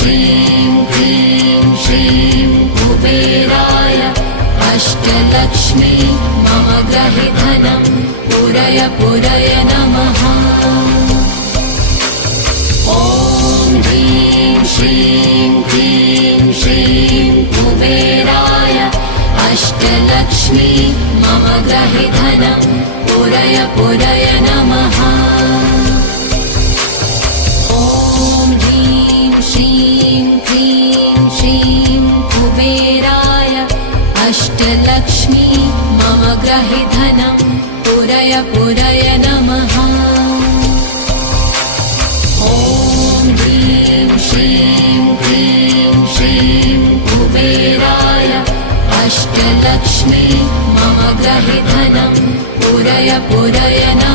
श्रीं क्लीं श्रीं कुबेराय अष्टलक्ष्मी मम गृहे धनं पूरय पूरय नमः। ॐ ह्रीं श्रीं क्लीं श्रीं कुबेराय अष्टलक्ष्मी मम गृहे धनं पूरय पूरय नमः। ॐ ह्रीं श्रीं क्लीं श्रीं कुबेराय अष्टलक्ष्मी मम गृहे धनं पूरय पूरय नमः। ॐ ह्रीं श्रीं क्लीं श्रीं कुबेराय अष्टलक्ष्मी मम गृहे धनं पूरय पूरय नमः।